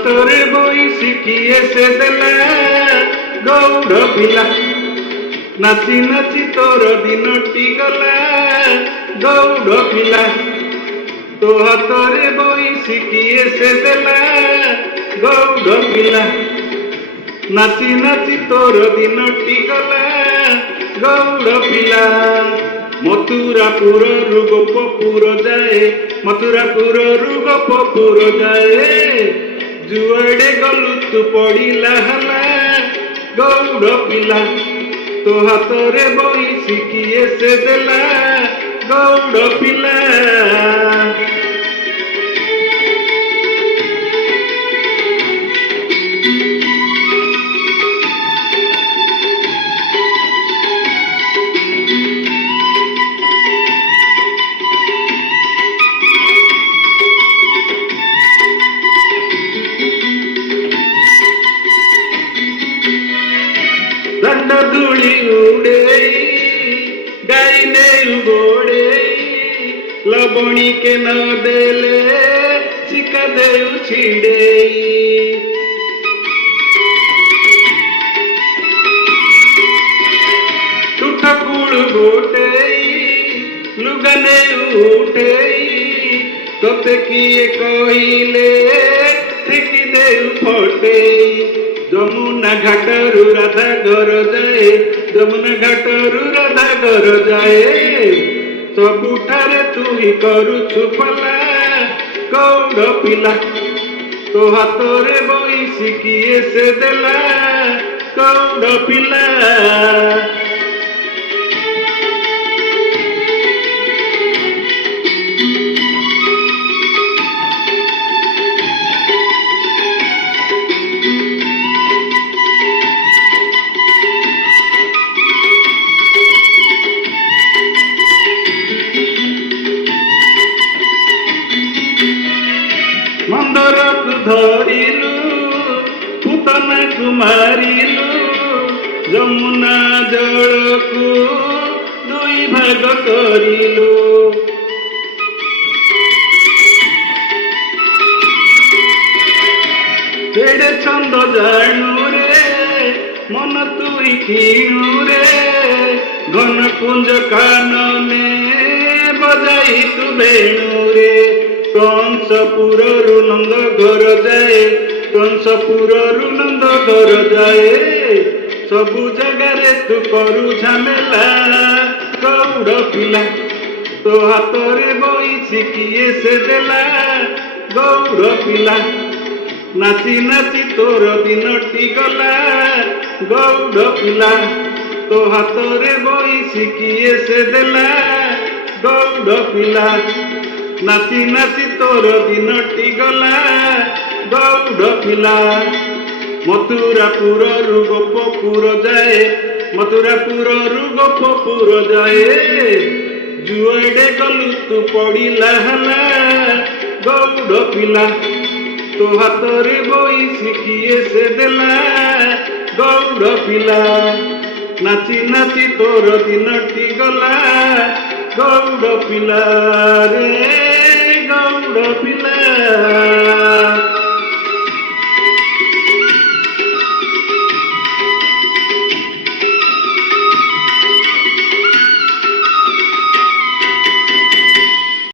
ହାତରେ ବଇସି କିଏ ସେ ଦେଲା ଗୌଡ଼ ପିଲା। ନାଚି ନାଚି ତୋର ଦିନଟି ଗଲା ଗୌଡ଼ ପିଲା। ତୋ ହାତରେ ବଇସି କିଏ ସେ ଦେଲା ଗୌଡ଼ ପିଲା। ନାଚି ନାଚି ତୋର ଦିନଟି ଗଲା ଗୌଡ଼ ପିଲା। ମଥୁରାପୁରରୁ ଗୋପପୁର ଯାଏ, ମଥୁରାପୁରରୁ ଗୋପପୁର ଯାଏ, ଯୁଆଡ଼େ ଗଲୁ ତୁ ପଡ଼ିଲା ହେଲା ଗୌଡ଼ ପିଲା। ତୋ ହାତରେ ବଇସି କିଏ ସେ ଦେଲା ଗୌଡ଼ ପିଲା। दंड धूली उड़े गाइने गोड़े, लबणी के न देले चिका देउ छिड़े। टूठकुड़ गोटे लुगने उठे, तोते किए कहिले ठेकी देउ फटे। যমুনা ঘাটরু রাধা ঘর যায়, যমুনা ঘাটরু রাধা ঘর যায়, ସବୁଠାରେ ତୁଇ କରୁଛୁ ପାଲା ଗୌଡ଼ ପିଲା। ତୋ ହାତରେ ବଇସି କିଏ ସେ ଦେଲା ଗୌଡ଼ ପିଲା। ମନ୍ଦରକୁ ଧରିଲୁ ପୁତନାକୁ ମାରିଲୁ, ଯମୁନା ଜଳକୁ ଦୁଇ ଭାଗ କରିଲୁ। କେଡ଼େ ଛନ୍ଦ ଜାଣୁରେ ମନ ତୁଇ କ୍ଷୀଣୁରେ, ଘନ କୁଞ୍ଜ କାନନେ ବଜାଇ ତୁ ବେଣୁରେ। कंसपुररु नंद घर जाए, कंसपुररु नंद घर जाए, सबु जगार तू करू झमेला गौड़ पिला। तो हाथरे बइसी किए से देला गौड़ पिला। नाची नाची तोर दिनटी गला गौड़ पिला। तो हाथरे बइसी किए से देला गौड़ पिला। नाची नाची तोर दिनटी गला गौड़ पिला। मथुरापुररु गोपपुर जाए, मथुरापुररु गोपपुर जाए, जुआड़े गलु तू पड़िला हला गौड़ पिला। तो हाथरे बइसी किए से देला गौड़ पिला। नाची नाची तोर दिनटी गला गौड़ पिला रे।